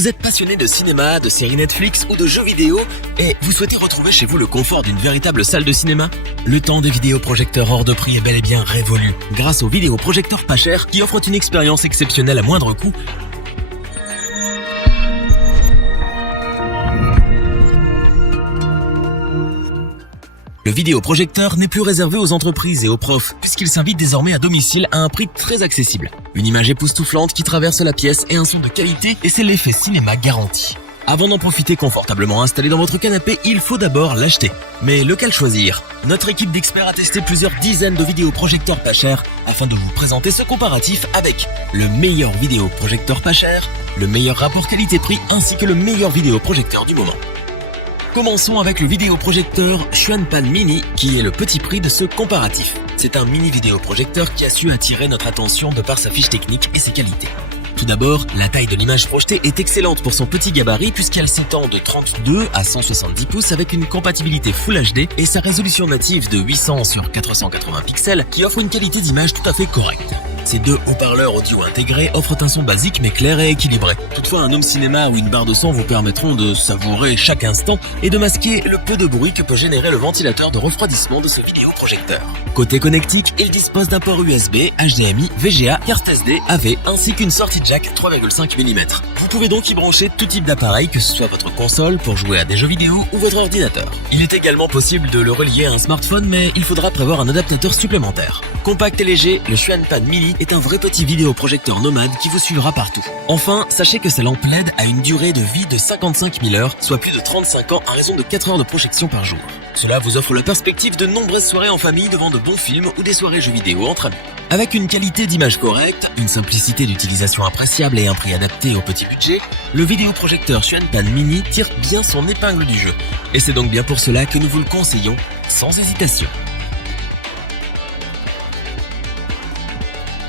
Vous êtes passionné de cinéma, de séries Netflix ou de jeux vidéo et vous souhaitez retrouver chez vous le confort d'une véritable salle de cinéma? Le temps des vidéoprojecteurs hors de prix est bel et bien révolu grâce aux vidéoprojecteurs pas chers qui offrent une expérience exceptionnelle à moindre coût. Le vidéoprojecteur n'est plus réservé aux entreprises et aux profs, puisqu'il s'invite désormais à domicile à un prix très accessible. Une image époustouflante qui traverse la pièce et un son de qualité, et c'est l'effet cinéma garanti. Avant d'en profiter confortablement installé dans votre canapé, il faut d'abord l'acheter. Mais lequel choisir? Notre équipe d'experts a testé plusieurs dizaines de vidéoprojecteurs pas chers afin de vous présenter ce comparatif avec le meilleur vidéoprojecteur pas cher, le meilleur rapport qualité-prix ainsi que le meilleur vidéoprojecteur du moment. Commençons avec le vidéoprojecteur Xuanpan Mini qui est le petit prix de ce comparatif. C'est un mini vidéoprojecteur qui a su attirer notre attention de par sa fiche technique et ses qualités. Tout d'abord, la taille de l'image projetée est excellente pour son petit gabarit puisqu'elle s'étend de 32 à 170 pouces avec une compatibilité Full HD et sa résolution native de 800 sur 480 pixels qui offre une qualité d'image tout à fait correcte. Ces deux haut-parleurs audio intégrés offrent un son basique mais clair et équilibré. Toutefois, un home cinéma ou une barre de son vous permettront de savourer chaque instant et de masquer le peu de bruit que peut générer le ventilateur de refroidissement de ce vidéoprojecteur. Côté connectique, il dispose d'un port USB, HDMI, VGA, carte SD, AV ainsi qu'une sortie jack 3,5 mm. Vous pouvez donc y brancher tout type d'appareil, que ce soit votre console pour jouer à des jeux vidéo ou votre ordinateur. Il est également possible de le relier à un smartphone mais il faudra prévoir un adaptateur supplémentaire. Compact et léger, le Xuanpan Mini est un vrai petit vidéoprojecteur nomade qui vous suivra partout. Enfin, sachez que sa lampe LED a une durée de vie de 55 000 heures, soit plus de 35 ans à raison de 4 heures de projection par jour. Cela vous offre la perspective de nombreuses soirées en famille devant de bons films ou des soirées jeux vidéo entre amis. Avec une qualité d'image correcte, une simplicité d'utilisation appréciable et un prix adapté au petit budget, le vidéoprojecteur Xuanpan Mini tire bien son épingle du jeu. Et c'est donc bien pour cela que nous vous le conseillons sans hésitation.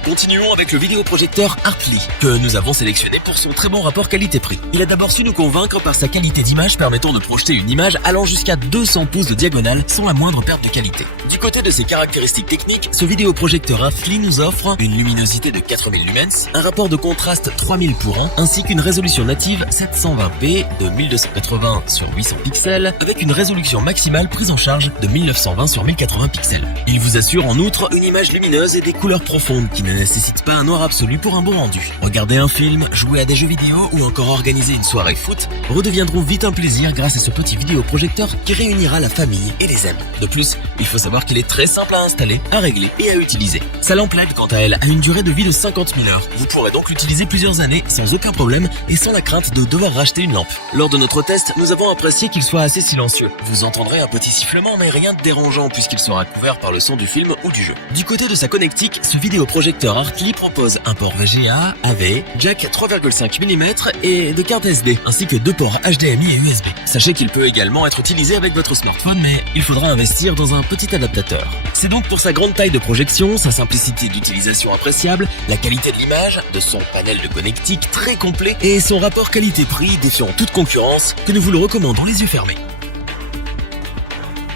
Continuons avec le vidéoprojecteur Artly, que nous avons sélectionné pour son très bon rapport qualité-prix. Il a d'abord su nous convaincre par sa qualité d'image permettant de projeter une image allant jusqu'à 200 pouces de diagonale sans la moindre perte de qualité. Du côté de ses caractéristiques techniques, ce vidéoprojecteur Artly nous offre une luminosité de 4000 lumens, un rapport de contraste 3000 pour 1, ainsi qu'une résolution native 720p de 1280 sur 800 pixels, avec une résolution maximale prise en charge de 1920 sur 1080 pixels. Il vous assure en outre une image lumineuse et des couleurs profondes qui ne nécessite pas un noir absolu pour un bon rendu. Regarder un film, jouer à des jeux vidéo ou encore organiser une soirée foot redeviendront vite un plaisir grâce à ce petit vidéoprojecteur qui réunira la famille et les amis. De plus, il faut savoir qu'il est très simple à installer, à régler et à utiliser. Sa lampe LED, quant à elle, a une durée de vie de 50 000 heures. Vous pourrez donc l'utiliser plusieurs années sans aucun problème et sans la crainte de devoir racheter une lampe. Lors de notre test, nous avons apprécié qu'il soit assez silencieux. Vous entendrez un petit sifflement mais rien de dérangeant puisqu'il sera couvert par le son du film ou du jeu. Du côté de sa connectique, ce vidéoprojecteur Artly propose un port VGA, AV, jack 3,5 mm et de carte SD, ainsi que deux ports HDMI et USB. Sachez qu'il peut également être utilisé avec votre smartphone, mais il faudra investir dans un petit adaptateur. C'est donc pour sa grande taille de projection, sa simplicité d'utilisation appréciable, la qualité de l'image, de son panel de connectique très complet et son rapport qualité-prix défiant toute concurrence que nous vous le recommandons les yeux fermés.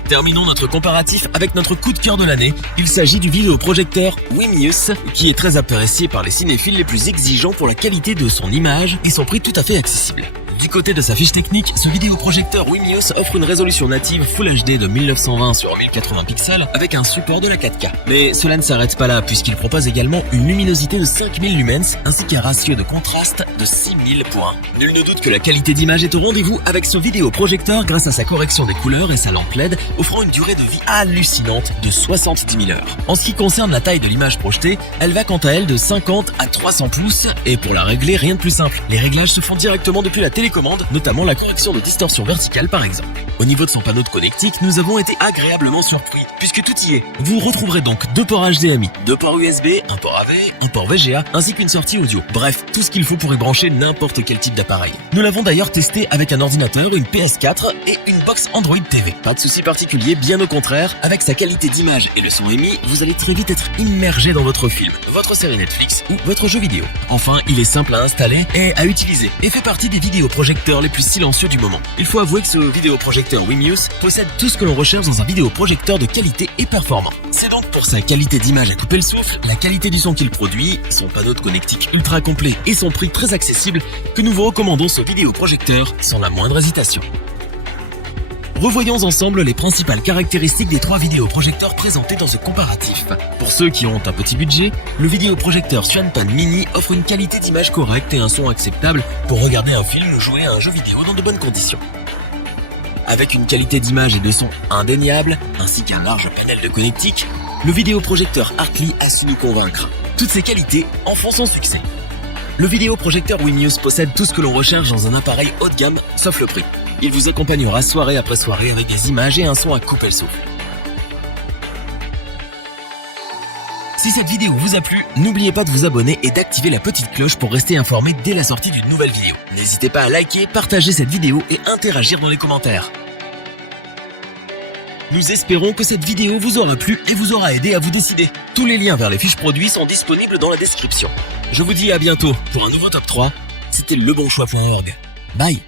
Terminons notre comparatif avec notre coup de cœur de l'année. Il s'agit du vidéoprojecteur Wimius, qui est très apprécié par les cinéphiles les plus exigeants pour la qualité de son image et son prix tout à fait accessible. Du côté de sa fiche technique, ce vidéoprojecteur Wimius offre une résolution native Full HD de 1920 sur 1080 pixels avec un support de la 4K. Mais cela ne s'arrête pas là puisqu'il propose également une luminosité de 5000 lumens ainsi qu'un ratio de contraste de 6000 pour 1. Nul ne doute que la qualité d'image est au rendez-vous avec ce vidéoprojecteur grâce à sa correction des couleurs et sa lampe LED offrant une durée de vie hallucinante de 70 000 heures. En ce qui concerne la taille de l'image projetée, elle va quant à elle de 50 à 300 pouces et pour la régler, rien de plus simple. Les réglages se font directement depuis la télécommande, notamment la correction de distorsion verticale par exemple. Au niveau de son panneau de connectique, nous avons été agréablement surpris puisque tout y est. Vous retrouverez donc deux ports HDMI, deux ports USB, un port AV, un port VGA ainsi qu'une sortie audio. Bref, tout ce qu'il faut pour y brancher n'importe quel type d'appareil. Nous l'avons d'ailleurs testé avec un ordinateur, une PS4 et une box Android TV. Pas de souci particulier, bien au contraire, avec sa qualité d'image et le son émis, vous allez très vite être immergé dans votre film, votre série Netflix ou votre jeu vidéo. Enfin, il est simple à installer et à utiliser et fait partie des vidéoprojecteurs les plus silencieux du moment. Il faut avouer que ce vidéoprojecteur Wimius possède tout ce que l'on recherche dans un vidéoprojecteur de qualité et performant. C'est donc pour sa qualité d'image à couper le souffle, la qualité du son qu'il produit, son panneau de connectique ultra complet et son prix très accessible que nous vous recommandons ce vidéoprojecteur sans la moindre hésitation. Revoyons ensemble les principales caractéristiques des 3 vidéoprojecteurs présentés dans ce comparatif. Pour ceux qui ont un petit budget, le vidéoprojecteur Xuanpan Mini offre une qualité d'image correcte et un son acceptable pour regarder un film ou jouer à un jeu vidéo dans de bonnes conditions. Avec une qualité d'image et de son indéniable, ainsi qu'un large panel de connectique, le vidéoprojecteur Hartley a su nous convaincre. Toutes ces qualités en font son succès. Le vidéoprojecteur Winius possède tout ce que l'on recherche dans un appareil haut de gamme, sauf le prix. Il vous accompagnera soirée après soirée avec des images et un son à couper le souffle. Si cette vidéo vous a plu, n'oubliez pas de vous abonner et d'activer la petite cloche pour rester informé dès la sortie d'une nouvelle vidéo. N'hésitez pas à liker, partager cette vidéo et interagir dans les commentaires. Nous espérons que cette vidéo vous aura plu et vous aura aidé à vous décider. Tous les liens vers les fiches produits sont disponibles dans la description. Je vous dis à bientôt pour un nouveau top 3. C'était lebonchoix.org. Bye.